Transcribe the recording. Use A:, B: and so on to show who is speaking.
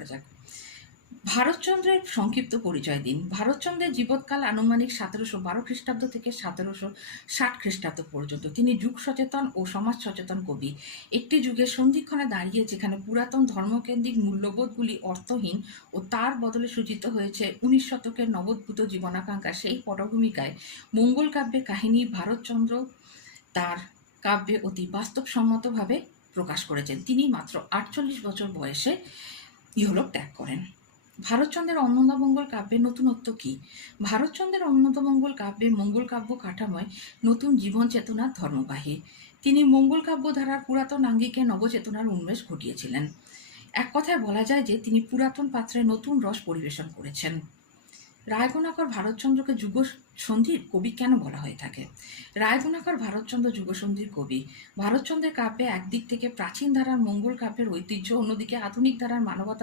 A: করা যাক। ভারতচন্দ্রের সংক্ষিপ্ত পরিচয় দিন। ভারতচন্দ্রের জীবৎকাল আনুমানিক সতেরোশো বারো খ্রিস্টাব্দ থেকে সতেরোশো ষাট খ্রিস্টাব্দ পর্যন্ত। তিনি যুগ সচেতন ও সমাজ সচেতন কবি। একটি যুগের সন্ধিক্ষণে দাঁড়িয়ে যেখানে পুরাতন ধর্মকেন্দ্রিক মূল্যবোধগুলি অর্থহীন ও তার বদলে সূচিত হয়েছে উনিশ শতকের নবোদ্ভূত জীবনাকাঙ্ক্ষা, সেই পটভূমিকায় মঙ্গল কাব্যের কাহিনী ভারতচন্দ্র তার কাব্যে অতি বাস্তবসম্মতভাবে প্রকাশ করেছেন। তিনি মাত্র আটচল্লিশ বছর বয়সে ইহলোক ত্যাগ করেন। ভারতচন্দ্রের অন্নদামঙ্গল কাব্যের নতুনত্ব কী? ভারতচন্দ্রের অন্নদামঙ্গল কাব্যে মঙ্গল কাব্য কাঠাময় নতুন জীবন চেতনার ধর্মবাহী তিনি মঙ্গল কাব্য ধারার পুরাতন আঙ্গিকে নবচেতনার উন্মেষ ঘটিয়েছিলেন। এক কথায় বলা যায় যে তিনি পুরাতন পাত্রে নতুন রস পরিবেশন করেছেন। রায়গুণাকর ভারতচন্দ্রকে যুগ সন্ধির কবি কেন বলা হয়ে থাকে? রায়গুণাকর ভারতচন্দ্র যুগসন্ধির কবি। ভারতচন্দ্রের কাব্যে একদিক থেকে প্রাচীন ধারার মঙ্গল কাব্যের ঐতিহ্য, অন্যদিকে আধুনিক ধারার মানবতা